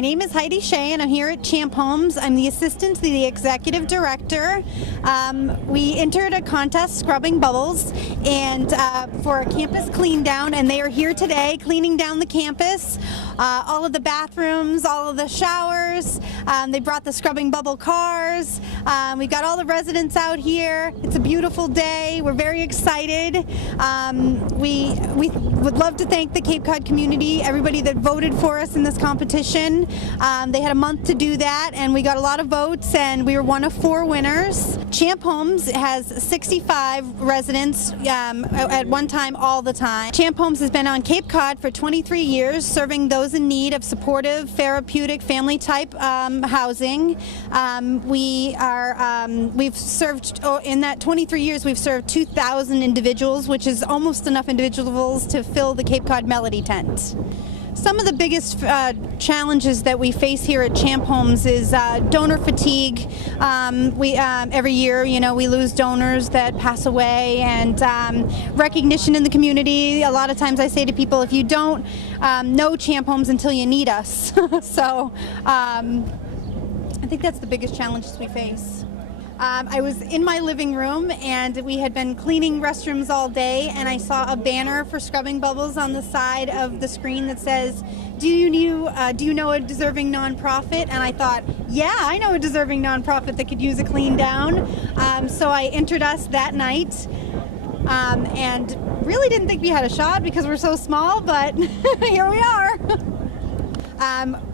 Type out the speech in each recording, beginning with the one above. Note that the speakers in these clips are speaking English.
My name is Heidi Shea, and I'm here at Champ Homes. I'm the assistant to the executive director. We entered a contest, Scrubbing Bubbles, and for a campus clean down, and they are here today cleaning down the campus, all of the bathrooms, all of the showers. They brought the Scrubbing Bubble cars. We've got all the residents out here. It's a beautiful day. We're very excited. We would love to thank the Cape Cod community, everybody that voted for us in this competition. They had a month to do that, and we got a lot of votes, and we were one of 4 winners. Champ Homes has 65 residents at one time, all the time. Champ Homes has been on Cape Cod for 23 years, serving those in need of supportive, therapeutic, family-type housing. We've served, in that 23 years, we've served 2,000 individuals, which is almost enough individuals to fill the Cape Cod Melody tent. Some of the biggest challenges that we face here at Champ Homes is donor fatigue. Every year, we lose donors that pass away, and recognition in the community. A lot of times I say to people, if you don't know Champ Homes until you need us. So I think that's the biggest challenges we face. I was in my living room, and we had been cleaning restrooms all day, and I saw a banner for Scrubbing Bubbles on the side of the screen that says, do you know a deserving nonprofit? And I thought, yeah, I know a deserving nonprofit that could use a clean down. So I entered us that night, and really didn't think we had a shot because we're so small, but here we are.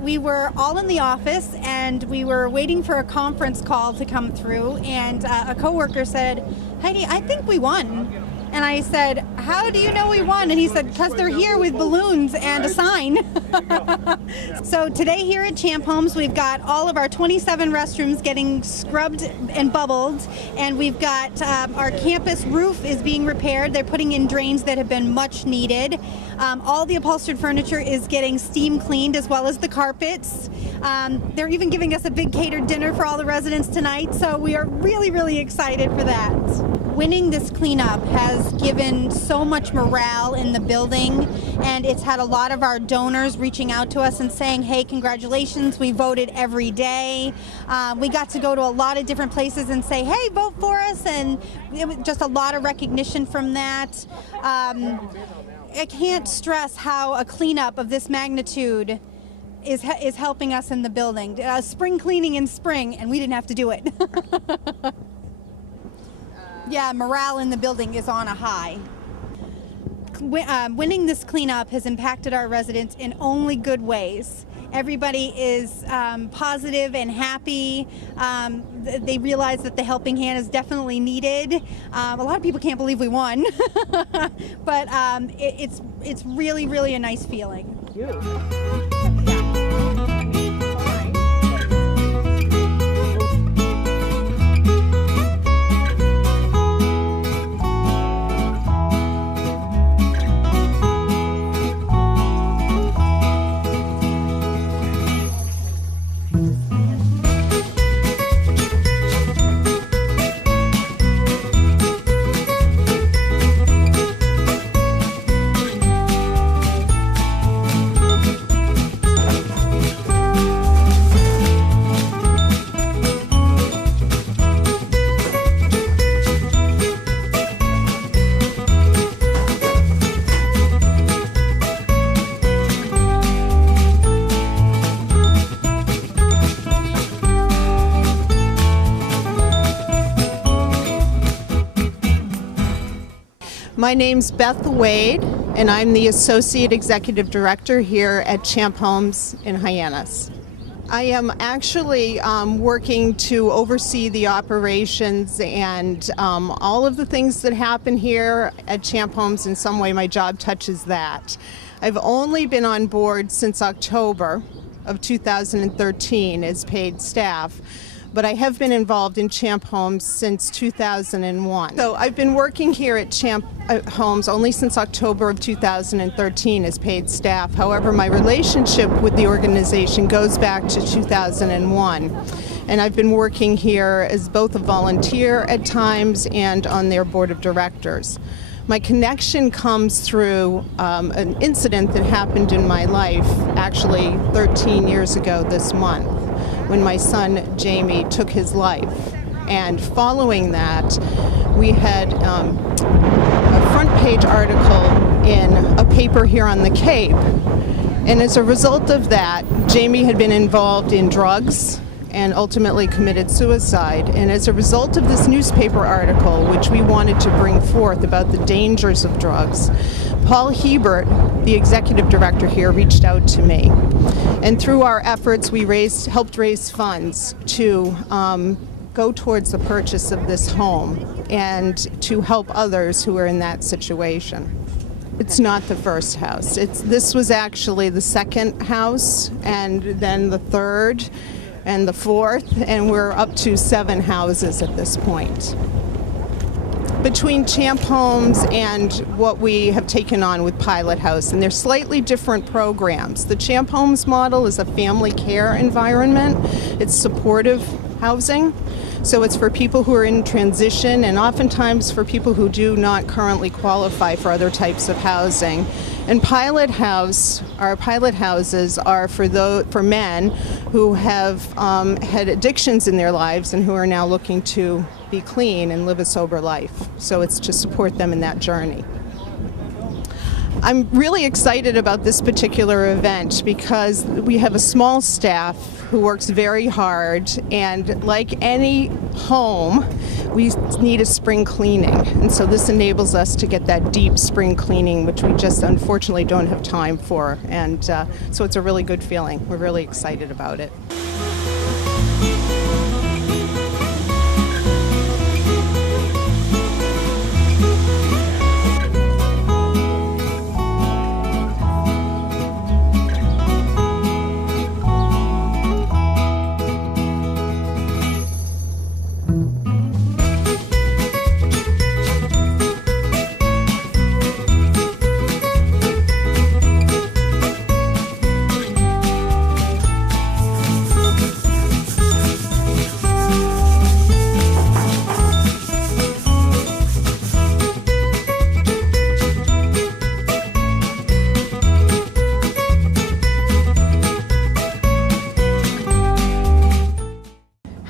We were all in the office, and we were waiting for a conference call to come through, and a coworker said, Heidi, I think we won. And I said, how do you know we won? And he said, because they're here with balloons and a sign. So today here at Champ Homes, we've got all of our 27 restrooms getting scrubbed and bubbled, and we've got our campus roof is being repaired. They're putting in drains that have been much needed. All the upholstered furniture is getting steam cleaned, as well as the carpets. They're even giving us a big catered dinner for all the residents tonight, so we are really, really excited for that. Winning this cleanup has given so much morale in the building, and it's had a lot of our donors reaching out to us and saying, hey, congratulations, we voted every day. We got to go to a lot of different places and say, hey, vote for us, and it was just a lot of recognition from that. I can't stress how a cleanup of this magnitude is helping us in the building. Spring cleaning in spring, and we didn't have to do it. Yeah, morale in the building is on a high. Winning this cleanup has impacted our residents in only good ways. Everybody is positive and happy. They realize that the helping hand is definitely needed. A lot of people can't believe we won, but it's really, really a nice feeling. My name's Beth Wade, and I'm the Associate Executive Director here at Champ Homes in Hyannis. I am actually working to oversee the operations and all of the things that happen here at Champ Homes. In some way, my job touches that. I've only been on board since October of 2013 as paid staff, but I have been involved in Champ Homes since 2001. So I've been working here at Champ Homes only since October of 2013 as paid staff. However, my relationship with the organization goes back to 2001. And I've been working here as both a volunteer at times and on their board of directors. My connection comes through an incident that happened in my life actually 13 years ago this month when my son Jamie took his life. And following that, we had a front page article in a paper here on the Cape. And as a result of that, Jamie had been involved in drugs and ultimately committed suicide. And as a result of this newspaper article, which we wanted to bring forth about the dangers of drugs, Paul Hebert, the executive director here, reached out to me. And through our efforts, we helped raise funds to go towards the purchase of this home and to help others who are in that situation. It's not the first house. This was actually the second house, and then the third, and the fourth, and we're up to 7 houses at this point. Between Champ Homes and what we have taken on with Pilot House, and they're slightly different programs. The Champ Homes model is a family care environment. It's supportive housing. So it's for people who are in transition and oftentimes for people who do not currently qualify for other types of housing. And Pilot House, our pilot houses are for men who have had addictions in their lives and who are now looking to be clean and live a sober life. So it's to support them in that journey. I'm really excited about this particular event because we have a small staff who works very hard, and like any home, we need a spring cleaning. And so this enables us to get that deep spring cleaning, which we just unfortunately don't have time for. And so it's a really good feeling. We're really excited about it.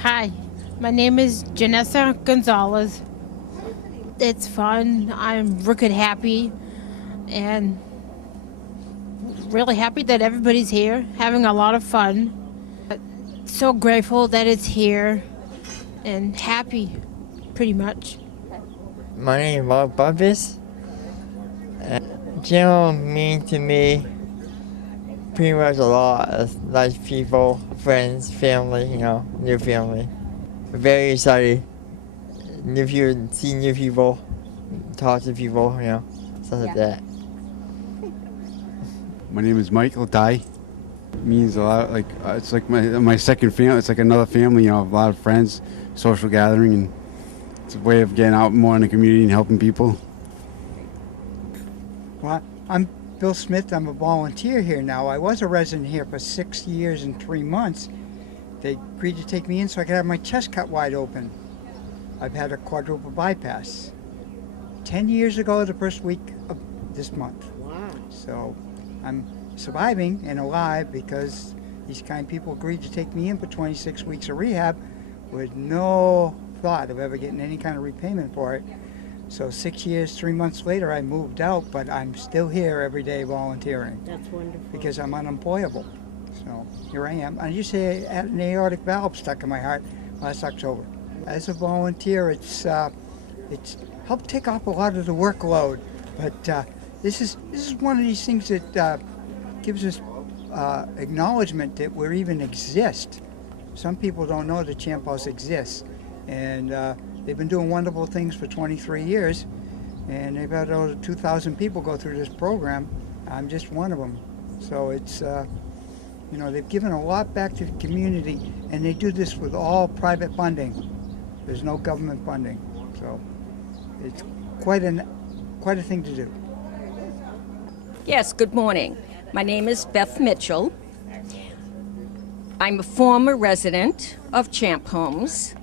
Hi, my name is Janessa Gonzalez. It's fun. I'm wicked happy and really happy that everybody's here, having a lot of fun. So grateful that it's here and happy, pretty much. My name is Mark Bumpus. General mean to me pretty much a lot of nice people, friends, family, new family. We're very excited. See new people, talk to people, stuff like that. My name is Michael Dye. Means a lot. It's like my second family. It's like another family. A lot of friends, social gathering, and it's a way of getting out more in the community and helping people. Well, I'm Bill Smith. I'm a volunteer here now. I was a resident here for 6 years and 3 months. They agreed to take me in so I could have my chest cut wide open. I've had a quadruple bypass. 10 years ago, the first week of this month. Wow. So I'm surviving and alive because these kind people agreed to take me in for 26 weeks of rehab with no thought of ever getting any kind of repayment for it. So 6 years, 3 months later, I moved out, but I'm still here every day volunteering. That's wonderful. Because I'm unemployable. So here I am. I used to have an aortic valve stuck in my heart last October. As a volunteer, it's helped take off a lot of the workload. But this is one of these things that gives us acknowledgement that we even exist. Some people don't know that Champ House exists. And they've been doing wonderful things for 23 years, and they've had over 2,000 people go through this program. I'm just one of them. So it's, they've given a lot back to the community, and they do this with all private funding. There's no government funding. So it's quite a thing to do. Yes, good morning. My name is Beth Mitchell. I'm a former resident of Champ Homes.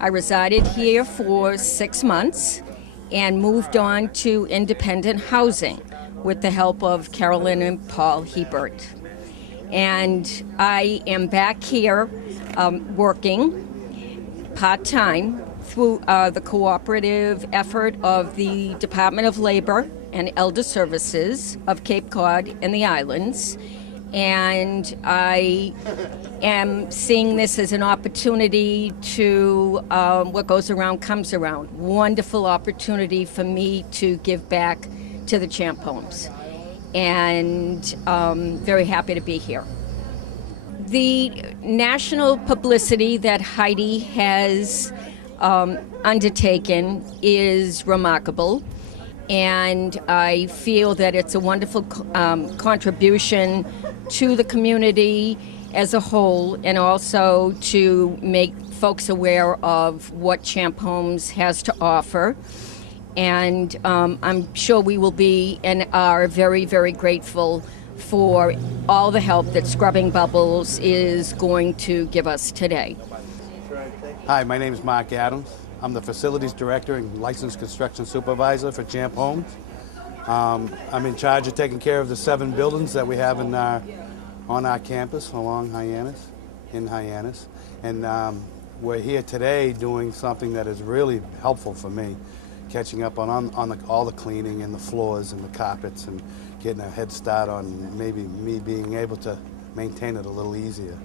I resided here for 6 months, and moved on to independent housing with the help of Carolyn and Paul Hebert. And I am back here working part-time through the cooperative effort of the Department of Labor and Elder Services of Cape Cod and the islands. And I am seeing this as an opportunity to, what goes around comes around. Wonderful opportunity for me to give back to the Champ Homes. And very happy to be here. The national publicity that Heidi has undertaken is remarkable. And I feel that it's a wonderful contribution to the community as a whole, and also to make folks aware of what Champ Homes has to offer. And I'm sure we will be and are very, very grateful for all the help that Scrubbing Bubbles is going to give us today. Hi, my name is Mark Adams. I'm the Facilities Director and Licensed Construction Supervisor for Champ Homes. I'm in charge of taking care of the 7 buildings that we have on our campus along in Hyannis. And we're here today doing something that is really helpful for me, catching up on all the cleaning and the floors and the carpets and getting a head start on maybe me being able to maintain it a little easier.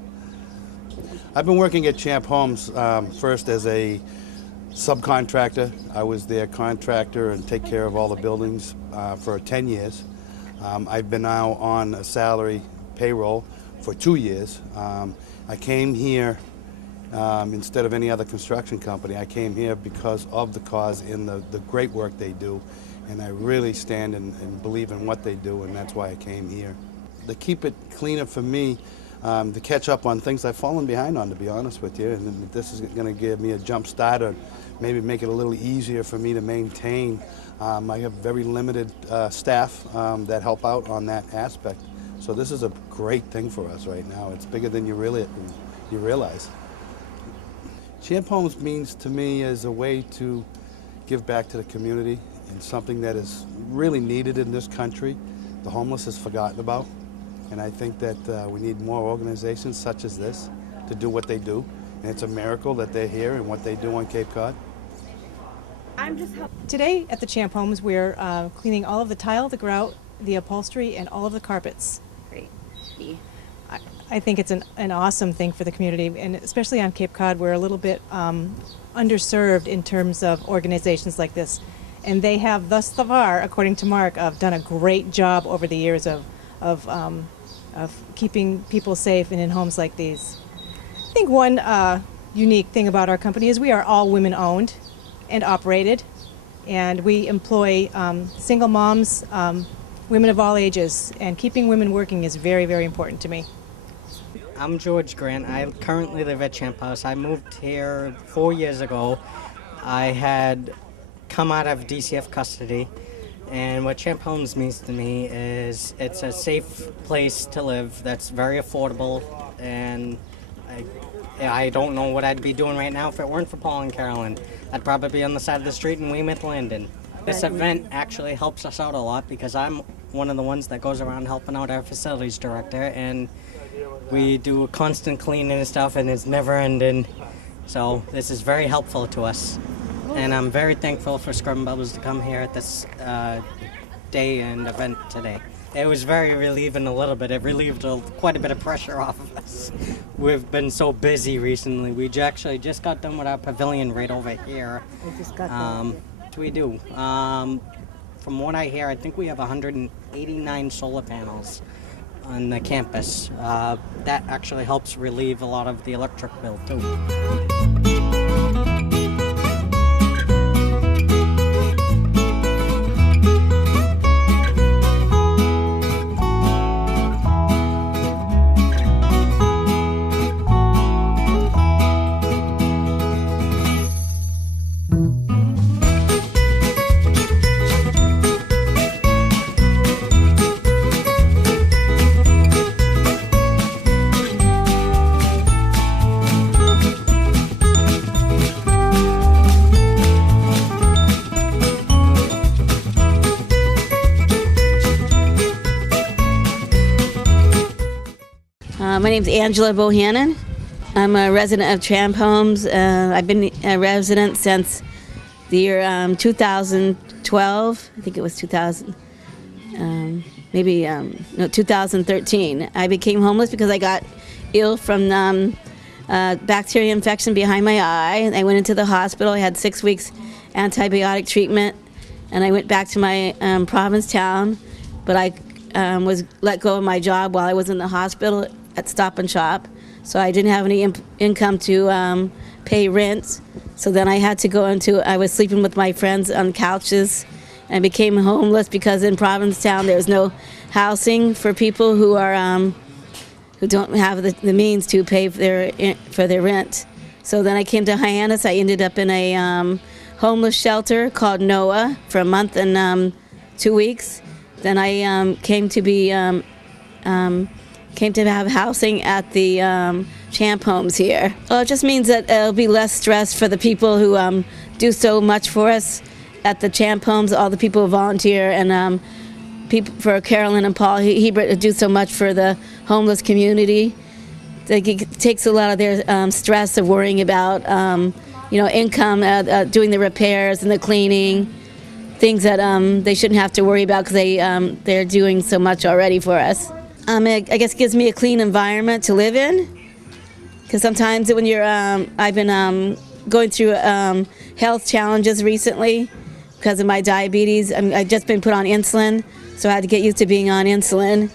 I've been working at Champ Homes first as a subcontractor. I was their contractor and take care of all the buildings for 10 years. I've been now on a salary payroll for 2 years. I came here instead of any other construction company. I came here because of the cause and the great work they do, and I really stand and believe in what they do, and that's why I came here. To keep it cleaner for me, to catch up on things I've fallen behind on, to be honest with you, and this is going to give me a jump start or maybe make it a little easier for me to maintain. I have very limited staff that help out on that aspect. So this is a great thing for us right now. It's bigger than you realize. Champ Homes means to me as a way to give back to the community and something that is really needed in this country. The homeless is forgotten about, and I think that we need more organizations such as this to do what they do. And it's a miracle that they're here and what they do on Cape Cod. Today at the Champ Homes, we're cleaning all of the tile, the grout, the upholstery, and all of the carpets. Great. I think it's an awesome thing for the community, and especially on Cape Cod, we're a little bit underserved in terms of organizations like this. And they have thus far, according to Mark, done a great job over the years of keeping people safe and in homes like these. I think one unique thing about our company is we are all women-owned and operated, and we employ single moms, women of all ages, and keeping women working is very, very important to me. I'm George Grant. I currently live at Champ House. I moved here 4 years ago. I had come out of DCF custody, and what Champ Homes means to me is it's a safe place to live that's very affordable, and I don't know what I'd be doing right now if it weren't for Paul and Carolyn. I'd probably be on the side of the street in Weymouth Landon. This event actually helps us out a lot because I'm one of the ones that goes around helping out our facilities director, and we do constant cleaning and stuff, and it's never ending. So this is very helpful to us. And I'm very thankful for Scrubbing Bubbles to come here at this day and event today. It was very relieving a little bit. It relieved quite a bit of pressure off of us. We've been so busy recently. We actually just got done with our pavilion right over here. We just got done. We do. From what I hear, I think we have 189 solar panels on the campus. That actually helps relieve a lot of the electric bill too. My name's Angela Bohannon. I'm a resident of Tramp Homes. I've been a resident since the year 2012. I think it was 2013. I became homeless because I got ill from bacteria infection behind my eye. I went into the hospital. I had 6 weeks antibiotic treatment, and I went back to my Provincetown, but I was let go of my job while I was in the hospital at Stop and Shop, so I didn't have any income to pay rent. So then I had to go I was sleeping with my friends on couches and became homeless because in Provincetown there's no housing for people who are who don't have the means to pay for their rent. So then I came to Hyannis. I ended up in a homeless shelter called NOAH for a month and 2 weeks. Then I came to have housing at the Champ Homes here. Well, it just means that it'll be less stress for the people who do so much for us at the Champ Homes, all the people who volunteer, and people for Carolyn and Paul Hebert who do so much for the homeless community. It takes a lot of their stress of worrying about income, doing the repairs and the cleaning, things that they shouldn't have to worry about because they're doing so much already for us. I guess it gives me a clean environment to live in, because sometimes when you're, I've been going through health challenges recently because of my diabetes. I've just been put on insulin, so I had to get used to being on insulin,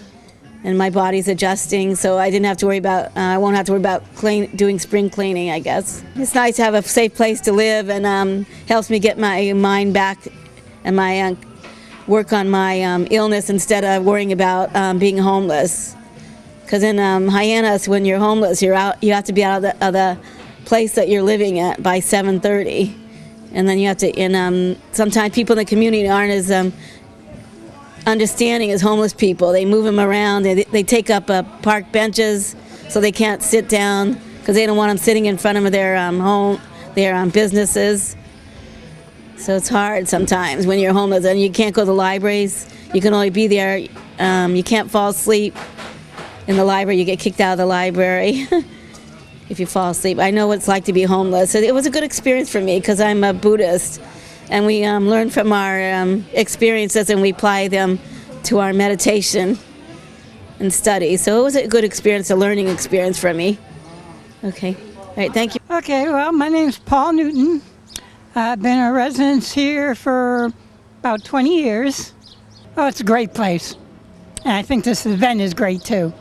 and my body's adjusting, so I didn't have to worry about, I won't have to worry about doing spring cleaning, I guess. It's nice to have a safe place to live, and helps me get my mind back and my work on my illness instead of worrying about being homeless. Because in Hyannis, when you're homeless, you have to be out of the place that you're living at by 7:30, and then you have to. And sometimes people in the community aren't as understanding as homeless people. They move them around. They take up park benches so they can't sit down because they don't want them sitting in front of their their businesses. So it's hard sometimes when you're homeless and you can't go to the libraries. You can only be there. You can't fall asleep in the library. You get kicked out of the library if you fall asleep. I know what it's like to be homeless. It was a good experience for me because I'm a Buddhist, and we learn from our experiences and we apply them to our meditation and study. So it was a good experience, a learning experience for me. Okay. All right. Thank you. Okay. Well, my name's Paul Newton. I've been a resident here for about 20 years. Oh, it's a great place. And I think this event is great too.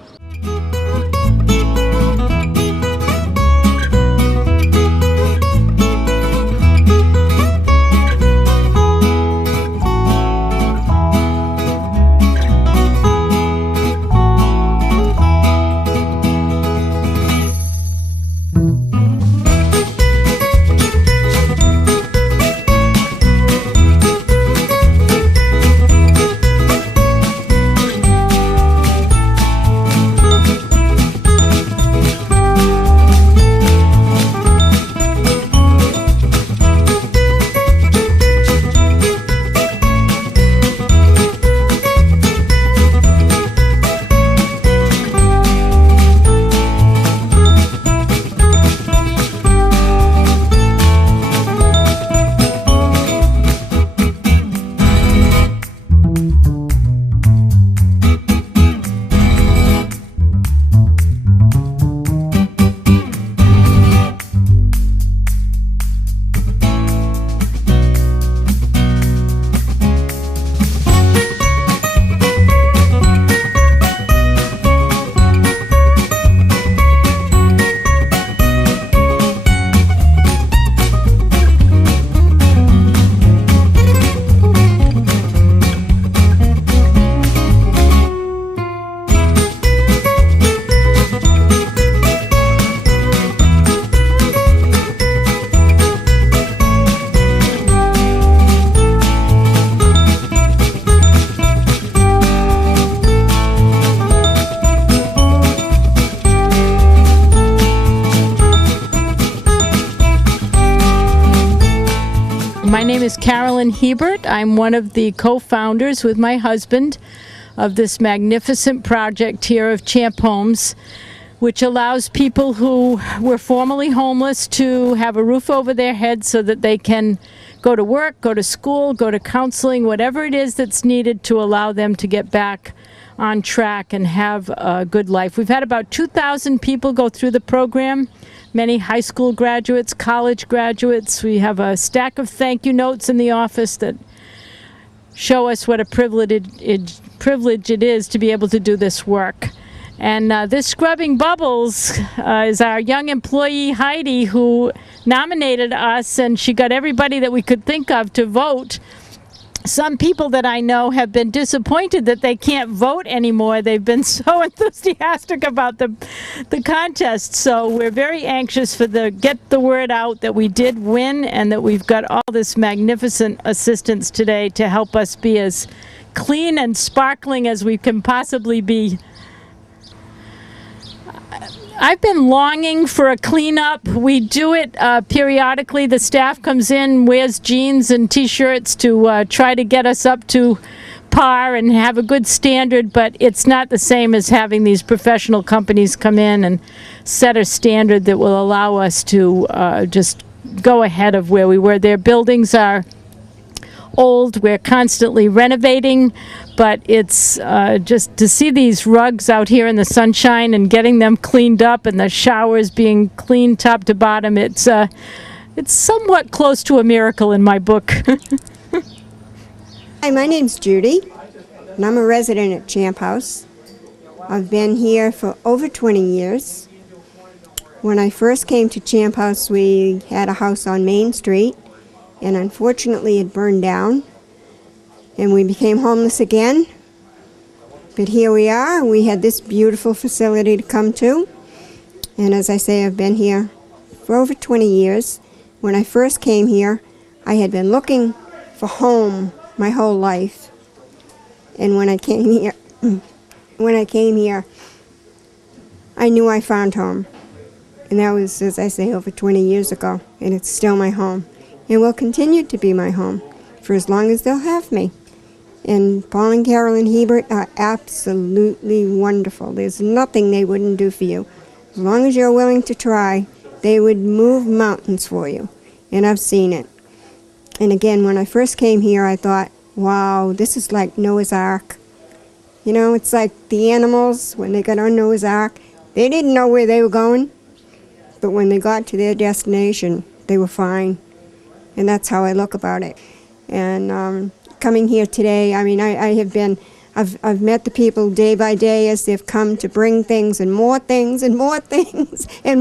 My name is Carolyn Hebert. I'm one of the co-founders with my husband of this magnificent project here of Champ Homes. which allows people who were formerly homeless to have a roof over their heads so that they can go to work, go to school, go to counseling, whatever it is that's needed to allow them to get back on track and have a good life. We've had about 2,000 people go through the program, many high school graduates, college graduates. We have a stack of thank you notes in the office that show us what a privilege it is to be able to do this work. And this Scrubbing Bubbles is our young employee, Heidi, who nominated us, and she got everybody that we could think of to vote. Some people that I know have been disappointed that they can't vote anymore. They've been so enthusiastic about the contest. So we're very anxious for get the word out that we did win and that we've got all this magnificent assistance today to help us be as clean and sparkling as we can possibly be. I've been longing for a cleanup. We do it periodically. The staff comes in, wears jeans and t-shirts to try to get us up to par and have a good standard, but it's not the same as having these professional companies come in and set a standard that will allow us to just go ahead of where we were. Their buildings are old. We're constantly renovating, but it's just to see these rugs out here in the sunshine and getting them cleaned up and the showers being cleaned top to bottom. It's somewhat close to a miracle in my book. Hi, my name's Judy, and I'm a resident at Champ House. I've been here for over 20 years. When I first came to Champ House, we had a house on Main Street, and unfortunately it burned down, and we became homeless again. But here we are. We had this beautiful facility to come to, and as I say, I've been here for over 20 years. When I first came here, I had been looking for home my whole life, and when I came here, I knew I found home, and that was, as I say, over 20 years ago, and it's still my home. And will continue to be my home for as long as they'll have me. And Paul and Carolyn Hebert are absolutely wonderful. There's nothing they wouldn't do for you. As long as you're willing to try, they would move mountains for you. And I've seen it. And again, when I first came here, I thought, wow, this is like Noah's Ark. You know, it's like the animals, when they got on Noah's Ark, they didn't know where they were going. But when they got to their destination, they were fine. And that's how I look about it. And coming here today, I mean, I've met the people day by day as they've come to bring things and more things and more things and